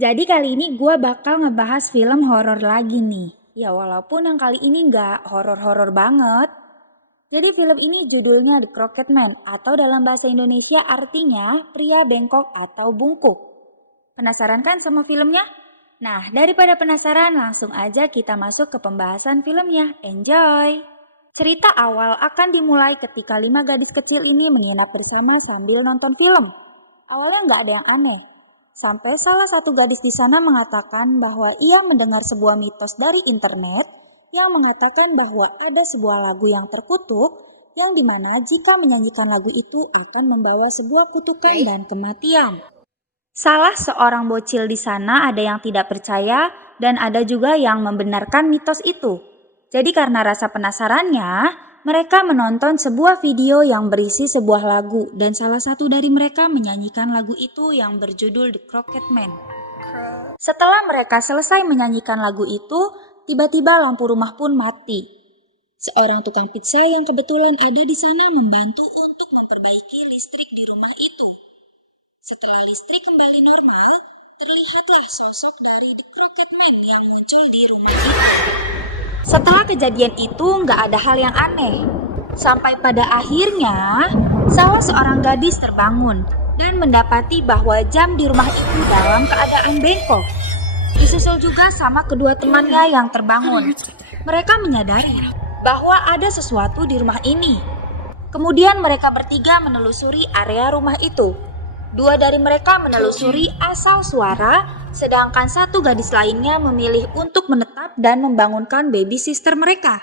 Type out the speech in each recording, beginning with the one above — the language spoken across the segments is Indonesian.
Jadi kali ini gue bakal ngebahas film horor lagi nih. Ya walaupun yang kali ini nggak horor-horor banget. Jadi film ini judulnya The Crooked Man atau dalam bahasa Indonesia artinya pria bengkok atau bungkuk. Penasaran kan sama filmnya? Nah daripada penasaran langsung aja kita masuk ke pembahasan filmnya. Enjoy! Cerita awal akan dimulai ketika 5 gadis kecil ini menginap bersama sambil nonton film. Awalnya nggak ada yang aneh. Sampai salah satu gadis di sana mengatakan bahwa ia mendengar sebuah mitos dari internet yang mengatakan bahwa ada sebuah lagu yang terkutuk yang dimana jika menyanyikan lagu itu akan membawa sebuah kutukan dan kematian. Salah seorang bocil di sana ada yang tidak percaya dan ada juga yang membenarkan mitos itu. Jadi karena rasa penasarannya, mereka menonton sebuah video yang berisi sebuah lagu dan salah satu dari mereka menyanyikan lagu itu yang berjudul The Crooked Man. Setelah mereka selesai menyanyikan lagu itu, tiba-tiba lampu rumah pun mati. Seorang tukang pizza yang kebetulan ada di sana membantu untuk memperbaiki listrik di rumah itu. Setelah listrik kembali normal, terlihatlah sosok dari The Crooked Man yang muncul di rumah itu. Setelah kejadian itu nggak ada hal yang aneh. Sampai pada akhirnya, salah seorang gadis terbangun dan mendapati bahwa jam di rumah itu dalam keadaan bengkok. Disusul juga sama kedua temannya yang terbangun. Mereka menyadari bahwa ada sesuatu di rumah ini. Kemudian mereka bertiga menelusuri area rumah itu. Dua dari mereka menelusuri asal suara, sedangkan satu gadis lainnya memilih untuk menetap dan membangunkan baby sister mereka.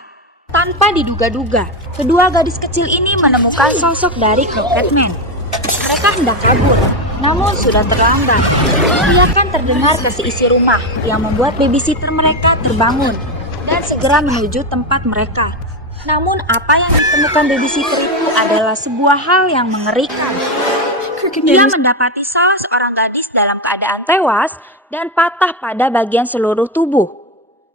Tanpa diduga-duga, kedua gadis kecil ini menemukan sosok dari Crooked Man. Mereka hendak kabur, namun sudah terlambat. Teriakan terdengar ke seisi rumah yang membuat babysitter mereka terbangun dan segera menuju tempat mereka. Namun apa yang ditemukan babysitter itu adalah sebuah hal yang mengerikan. Dia mendapati salah seorang gadis dalam keadaan tewas dan patah pada bagian seluruh tubuh.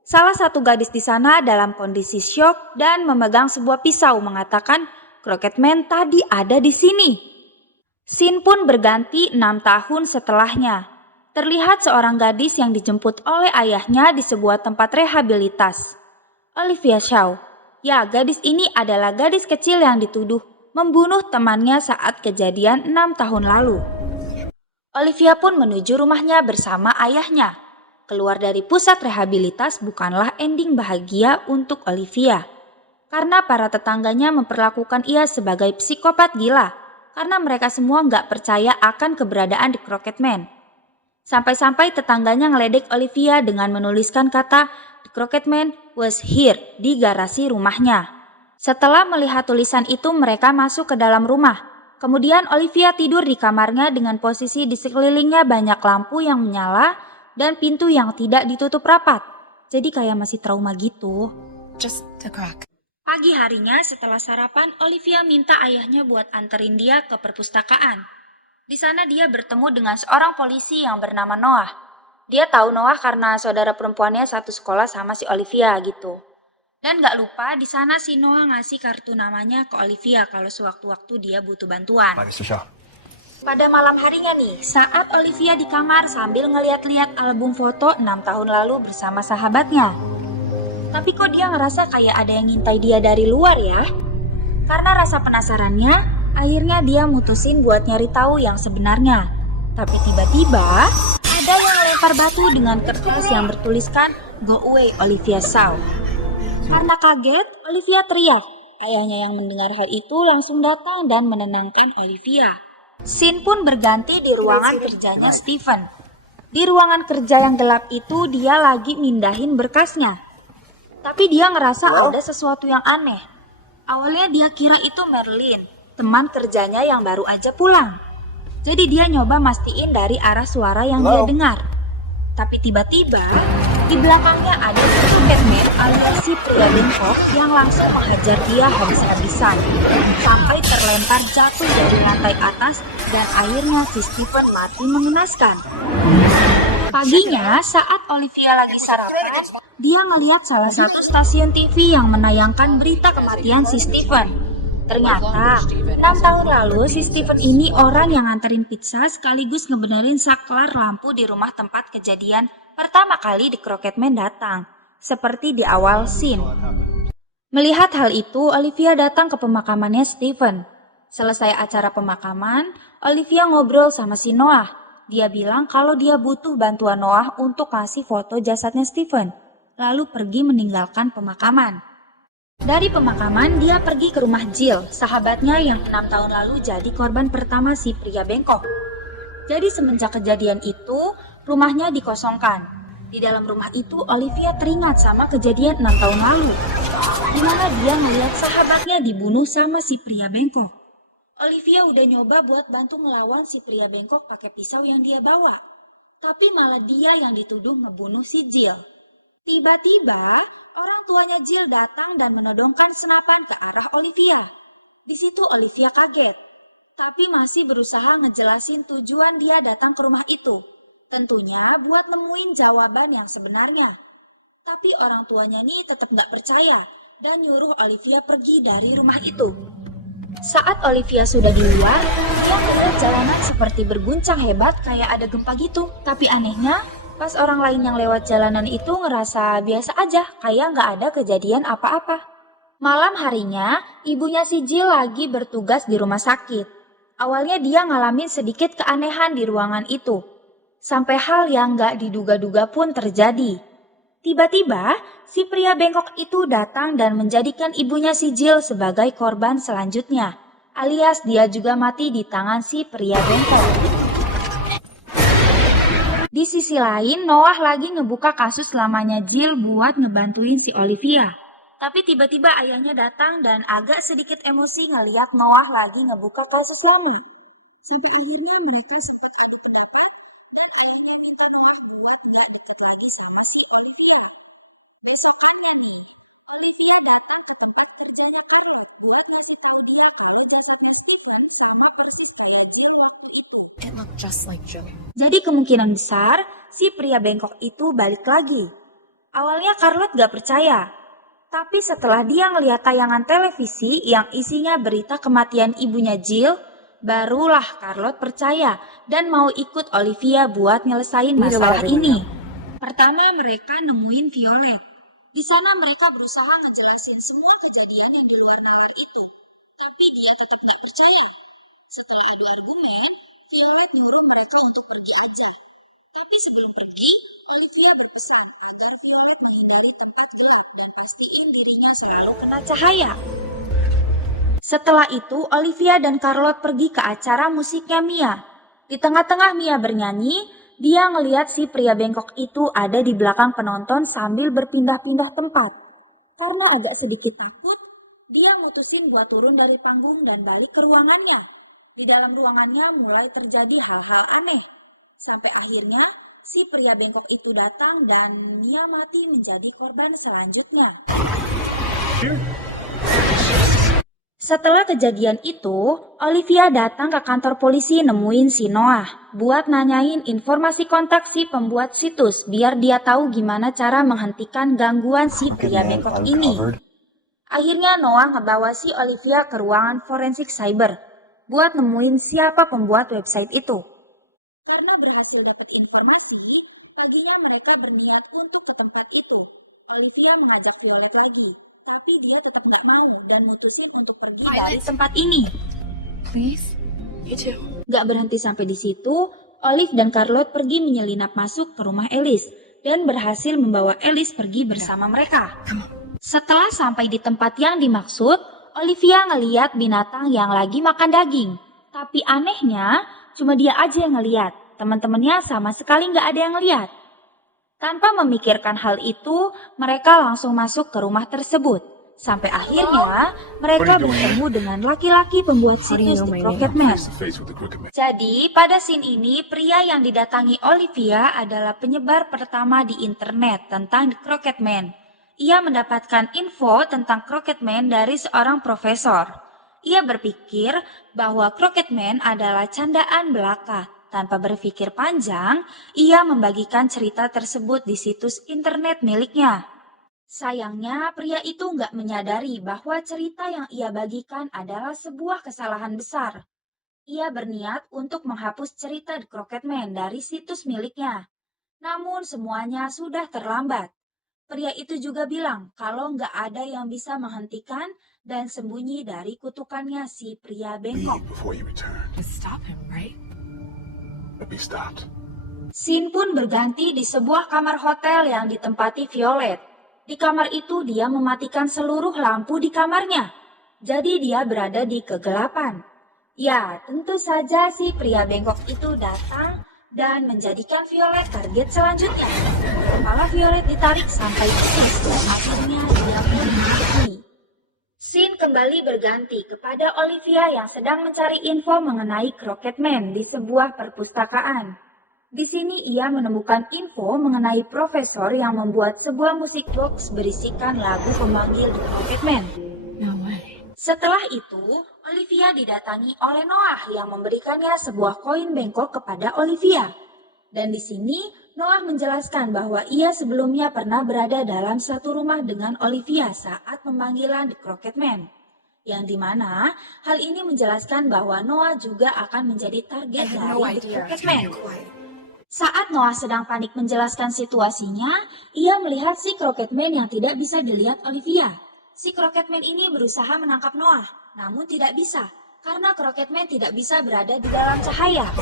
Salah satu gadis di sana dalam kondisi syok dan memegang sebuah pisau mengatakan Crooked Man tadi ada di sini. Scene pun berganti 6 tahun setelahnya. Terlihat seorang gadis yang dijemput oleh ayahnya di sebuah tempat rehabilitas. Olivia Shaw. Ya, gadis ini adalah gadis kecil yang dituduh membunuh temannya saat kejadian 6 tahun lalu. Olivia pun menuju rumahnya bersama ayahnya. Keluar dari pusat rehabilitas bukanlah ending bahagia untuk Olivia. Karena para tetangganya memperlakukan ia sebagai psikopat gila. Karena mereka semua nggak percaya akan keberadaan The Crooked Man. Sampai-sampai tetangganya ngeledek Olivia dengan menuliskan kata The Crooked Man was here di garasi rumahnya. Setelah melihat tulisan itu mereka masuk ke dalam rumah. Kemudian Olivia tidur di kamarnya dengan posisi di sekelilingnya banyak lampu yang menyala dan pintu yang tidak ditutup rapat. Jadi kayak masih trauma gitu. Pagi harinya setelah sarapan, Olivia minta ayahnya buat anterin dia ke perpustakaan. Di sana dia bertemu dengan seorang polisi yang bernama Noah. Dia tahu Noah karena saudara perempuannya satu sekolah sama si Olivia gitu. Dan gak lupa di sana si Noah ngasih kartu namanya ke Olivia kalau sewaktu-waktu dia butuh bantuan. Pada malam harinya nih, saat Olivia di kamar sambil ngeliat-liat album foto 6 tahun lalu bersama sahabatnya. Tapi kok dia ngerasa kayak ada yang ngintai dia dari luar ya? Karena rasa penasarannya, akhirnya dia mutusin buat nyari tahu yang sebenarnya. Tapi tiba-tiba ada yang lempar batu dengan kertas yang bertuliskan Go away Olivia Shaw. Karena kaget, Olivia teriak. Ayahnya yang mendengar hal itu langsung datang dan menenangkan Olivia. Scene pun berganti di ruangan kerjanya Stephen. Di ruangan kerja yang gelap itu dia lagi mindahin berkasnya. Tapi dia ngerasa ada sesuatu yang aneh. Awalnya dia kira itu Merlin, teman kerjanya yang baru aja pulang. Jadi dia nyoba mastiin dari arah suara yang dia dengar. Tapi tiba-tiba di belakangnya ada Crooked Man alias si pria bengkok yang langsung menghajar dia habis-habisan sampai terlempar jatuh dari lantai atas dan akhirnya si Stephen mati mengenaskan. Paginya saat Olivia lagi sarapan, dia melihat salah satu stasiun TV yang menayangkan berita kematian si Stephen. Ternyata, 6 tahun lalu si Steven ini orang yang nganterin pizza sekaligus ngebenerin saklar lampu di rumah tempat kejadian pertama kali The Crocketman datang, seperti di awal scene. Melihat hal itu, Olivia datang ke pemakamannya Steven. Selesai acara pemakaman, Olivia ngobrol sama si Noah. Dia bilang kalau dia butuh bantuan Noah untuk kasih foto jasadnya Steven, lalu pergi meninggalkan pemakaman. Dari pemakaman, dia pergi ke rumah Jill, sahabatnya yang 6 tahun lalu jadi korban pertama si pria bengkok. Jadi semenjak kejadian itu, rumahnya dikosongkan. Di dalam rumah itu, Olivia teringat sama kejadian 6 tahun lalu, di mana dia melihat sahabatnya dibunuh sama si pria bengkok. Olivia udah nyoba buat bantu ngelawan si pria bengkok pakai pisau yang dia bawa, tapi malah dia yang dituduh ngebunuh si Jill. Tiba-tiba, orang tuanya Jill datang dan menodongkan senapan ke arah Olivia. Di situ Olivia kaget, tapi masih berusaha ngejelasin tujuan dia datang ke rumah itu. Tentunya buat nemuin jawaban yang sebenarnya. Tapi orang tuanya nih tetap gak percaya dan nyuruh Olivia pergi dari rumah itu. Saat Olivia sudah di luar, dia melihat jalanan seperti berguncang hebat kayak ada gempa gitu. Tapi anehnya, pas orang lain yang lewat jalanan itu ngerasa biasa aja, kayak gak ada kejadian apa-apa. Malam harinya, ibunya si Jill lagi bertugas di rumah sakit. Awalnya dia ngalamin sedikit keanehan di ruangan itu. Sampai hal yang gak diduga-duga pun terjadi. Tiba-tiba, si pria bengkok itu datang dan menjadikan ibunya si Jill sebagai korban selanjutnya. Alias dia juga mati di tangan si pria bengkok. Di sisi lain, Noah lagi ngebuka kasus lamanya Jill buat ngebantuin si Olivia. Tapi tiba-tiba ayahnya datang dan agak sedikit emosi ngeliat Noah lagi ngebuka kasus lama. Sampai akhirnya mereka sempat pendapat dan saling minta doa buat dia terjadi sama si Olivia. Besoknya nih, Olivia datang ke tempat kecelakaan buat kasih tahu dia ada jasad Mas Stefan sama kasus Jill. It looked just like Joe. Jadi kemungkinan besar si pria bengkok itu balik lagi. Awalnya Charlotte gak percaya. Tapi setelah dia ngelihat tayangan televisi yang isinya berita kematian ibunya Jill, barulah Charlotte percaya dan mau ikut Olivia buat nyelesain masalah ini. Pertama mereka nemuin Violet. Di sana mereka berusaha ngejelasin semua kejadian yang di luar nalar itu. Tapi dia tetap gak percaya. Setelah adu argumen, Violet nyuruh mereka untuk pergi aja. Tapi sebelum pergi, Olivia berpesan agar Violet menghindari tempat gelap dan pastiin dirinya selalu kena cahaya. Setelah itu, Olivia dan Charlotte pergi ke acara musiknya Mia. Di tengah-tengah Mia bernyanyi, dia ngelihat si pria bengkok itu ada di belakang penonton sambil berpindah-pindah tempat. Karena agak sedikit takut, dia mutusin buat turun dari panggung dan balik ke ruangannya. Di dalam ruangannya mulai terjadi hal-hal aneh. Sampai akhirnya si pria bengkok itu datang dan Mia mati menjadi korban selanjutnya. Setelah kejadian itu, Olivia datang ke kantor polisi nemuin si Noah buat nanyain informasi kontak si pembuat situs biar dia tahu gimana cara menghentikan gangguan si pria bengkok ini. Akhirnya Noah ngebawa si Olivia ke ruangan forensik cyber buat nemuin siapa pembuat website itu. Karena berhasil dapat informasi, paginya mereka berniat untuk ke tempat itu. Olivia mengajak Violet lagi, tapi dia tetap gak mau dan mutusin untuk pergi dari tempat ini. Please? You too. Gak berhenti sampai di situ, Olive dan Charlotte pergi menyelinap masuk ke rumah Alice dan berhasil membawa Alice pergi bersama mereka. Setelah sampai di tempat yang dimaksud, Olivia ngeliat binatang yang lagi makan daging. Tapi anehnya, cuma dia aja yang ngeliat. Teman-temannya sama sekali nggak ada yang lihat. Tanpa memikirkan hal itu, mereka langsung masuk ke rumah tersebut. Sampai akhirnya, mereka bertemu dengan laki-laki pembuat situs The Crocketman. Jadi, pada scene ini, pria yang didatangi Olivia adalah penyebar pertama di internet tentang The Crocketman. Ia mendapatkan info tentang Crocketman dari seorang profesor. Ia berpikir bahwa Crocketman adalah candaan belaka. Tanpa berpikir panjang, ia membagikan cerita tersebut di situs internet miliknya. Sayangnya, pria itu nggak menyadari bahwa cerita yang ia bagikan adalah sebuah kesalahan besar. Ia berniat untuk menghapus cerita The Crockett-Man dari situs miliknya. Namun semuanya sudah terlambat. Pria itu juga bilang kalau nggak ada yang bisa menghentikan dan sembunyi dari kutukannya si pria bengkok. Leave before you return. To stop him, right? But be stopped. Scene pun berganti di sebuah kamar hotel yang ditempati Violet. Di kamar itu dia mematikan seluruh lampu di kamarnya. Jadi dia berada di kegelapan. Ya, tentu saja si pria bengkok itu datang dan menjadikan Violet target selanjutnya. Kepala Violet ditarik sampai putus dan akhirnya dia pun mati. Scene kembali berganti kepada Olivia yang sedang mencari info mengenai Crockett-Man di sebuah perpustakaan. Di sini ia menemukan info mengenai profesor yang membuat sebuah musik box berisikan lagu pemanggil The Crockett-Man. No way. Setelah itu, Olivia didatangi oleh Noah yang memberikannya sebuah koin bengkok kepada Olivia. Dan di sini, Noah menjelaskan bahwa ia sebelumnya pernah berada dalam satu rumah dengan Olivia saat pemanggilan The Crockett-Man. Yang dimana, hal ini menjelaskan bahwa Noah juga akan menjadi target dari The Crockett-Man. Saat Noah sedang panik menjelaskan situasinya, ia melihat si Crockett-Man yang tidak bisa dilihat Olivia. Si Crockett-Man ini berusaha menangkap Noah, namun tidak bisa, karena Crockett-Man tidak bisa berada di dalam cahaya.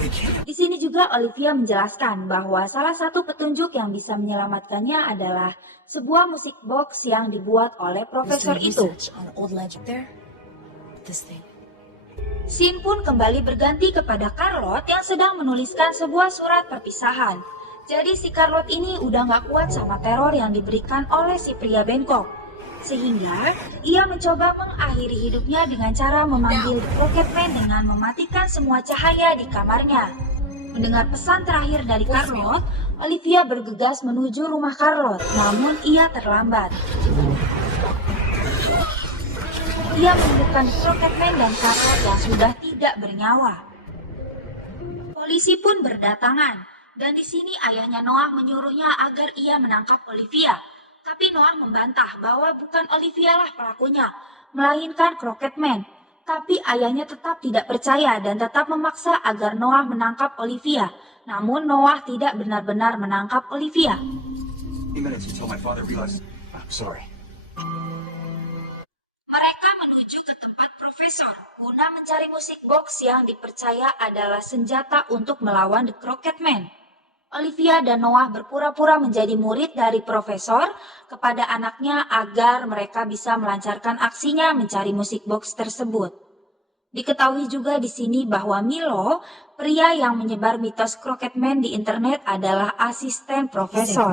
Di sini juga Olivia menjelaskan bahwa salah satu petunjuk yang bisa menyelamatkannya adalah sebuah musik box yang dibuat oleh profesor itu. On the old ledge there. This thing. Scene pun kembali berganti kepada Charlotte yang sedang menuliskan sebuah surat perpisahan. Jadi si Charlotte ini udah gak kuat sama teror yang diberikan oleh si pria bengkok. Sehingga ia mencoba mengakhiri hidupnya dengan cara memanggil The Crockett-Man dengan mematikan semua cahaya di kamarnya. Mendengar pesan terakhir dari Charlotte, Olivia bergegas menuju rumah Charlotte, namun ia terlambat. Ia menemukan Crockett-Man dan Charlotte yang sudah tidak bernyawa. Polisi pun berdatangan, dan di sini ayahnya Noah menyuruhnya agar ia menangkap Olivia. Tapi Noah membantah bahwa bukan Olivia lah pelakunya, melainkan Crockett-Man. Tapi ayahnya tetap tidak percaya dan tetap memaksa agar Noah menangkap Olivia. Namun Noah tidak benar-benar menangkap Olivia. Minutes until my father realized. I'm sorry. Mereka menuju ke tempat profesor guna mencari musik box yang dipercaya adalah senjata untuk melawan The Crockett-Man. Olivia dan Noah berpura-pura menjadi murid dari profesor kepada anaknya agar mereka bisa melancarkan aksinya mencari musik box tersebut. Diketahui juga di sini bahwa Milo, pria yang menyebar mitos Crockett-Man di internet adalah asisten profesor.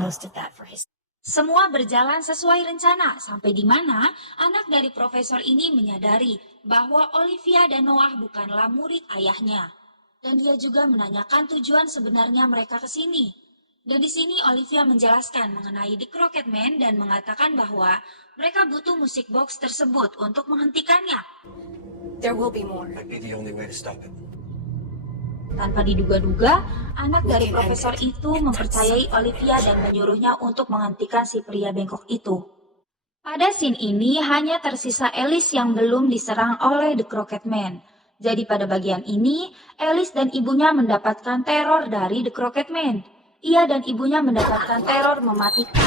Semua berjalan sesuai rencana sampai di mana anak dari profesor ini menyadari bahwa Olivia dan Noah bukanlah murid ayahnya. Dan dia juga menanyakan tujuan sebenarnya mereka ke sini. Dan di sini Olivia menjelaskan mengenai The Crockett-Man dan mengatakan bahwa mereka butuh musik box tersebut untuk menghentikannya. There will be more. Might be the only way to stop it. Tanpa diduga-duga, anak dari profesor itu mempercayai Olivia dan menyuruhnya untuk menghentikan si pria bengkok itu. Pada scene ini hanya tersisa Alice yang belum diserang oleh The Crockett-Man. Jadi pada bagian ini, Alice dan ibunya mendapatkan teror dari The Crockett-Man. Ia dan ibunya mendapatkan teror mematikan.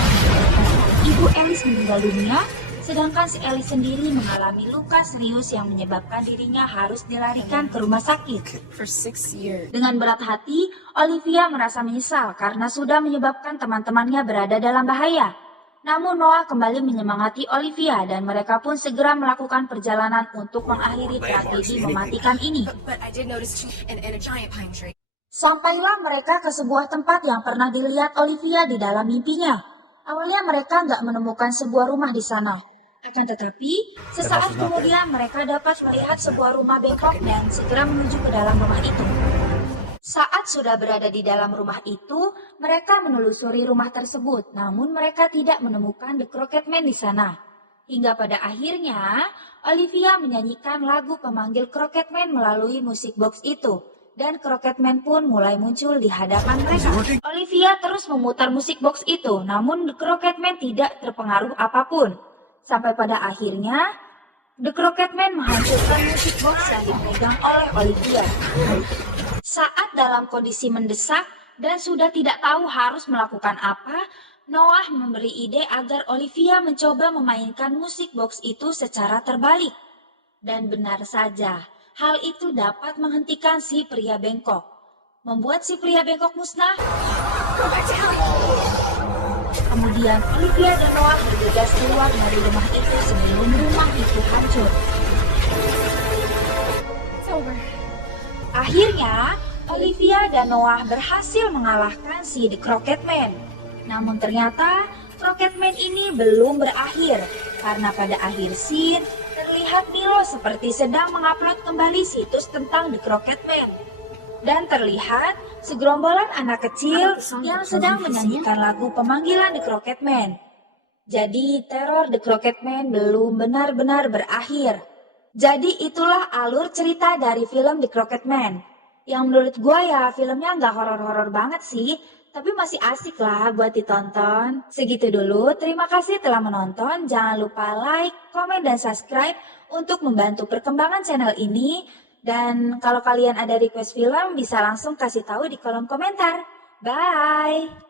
Ibu Alice meninggal dunia, sedangkan si Alice sendiri mengalami luka serius yang menyebabkan dirinya harus dilarikan ke rumah sakit. For 6 years. Dengan berat hati, Olivia merasa menyesal karena sudah menyebabkan teman-temannya berada dalam bahaya. Namun Noah kembali menyemangati Olivia dan mereka pun segera melakukan perjalanan untuk mengakhiri tragedi mematikan ini. But I did notice and a giant pine tree. Sampailah mereka ke sebuah tempat yang pernah dilihat Olivia di dalam mimpinya. Awalnya mereka nggak menemukan sebuah rumah di sana. Akan tetapi, sesaat kemudian mereka dapat melihat sebuah rumah bengkok dan segera menuju ke dalam rumah itu. Saat sudah berada di dalam rumah itu, mereka menelusuri rumah tersebut, namun mereka tidak menemukan The Crockett-Man di sana. Hingga pada akhirnya, Olivia menyanyikan lagu pemanggil Crockett-Man melalui musik box itu. dan Crocketman pun mulai muncul di hadapan mereka. Olivia terus memutar musik box itu, namun The Crocketman tidak terpengaruh apapun. Sampai pada akhirnya, The Crocketman menghancurkan musik box yang dipegang oleh Olivia. Saat dalam kondisi mendesak dan sudah tidak tahu harus melakukan apa, Noah memberi ide agar Olivia mencoba memainkan musik box itu secara terbalik. Dan benar saja, hal itu dapat menghentikan si pria bengkok, membuat si pria bengkok musnah. Kemudian Olivia dan Noah bergegas keluar dari rumah itu sebelum rumah itu hancur. It's over. Akhirnya, Olivia dan Noah berhasil mengalahkan si The Crocketman. Namun ternyata, Crocketman ini belum berakhir, karena pada akhir scene, terlihat Milo seperti sedang mengupload kembali situs tentang The Crocketman. Dan terlihat segerombolan anak kecil yang sedang menyanyikan lagu pemanggilan The Crocketman. Jadi teror The Crocketman belum benar-benar berakhir. Jadi itulah alur cerita dari film The Crocketman. Yang menurut gue ya filmnya nggak horor-horor banget sih, tapi masih asik lah buat ditonton. Segitu dulu, terima kasih telah menonton. Jangan lupa like, komen, dan subscribe untuk membantu perkembangan channel ini. Dan kalau kalian ada request film, bisa langsung kasih tahu di kolom komentar. Bye!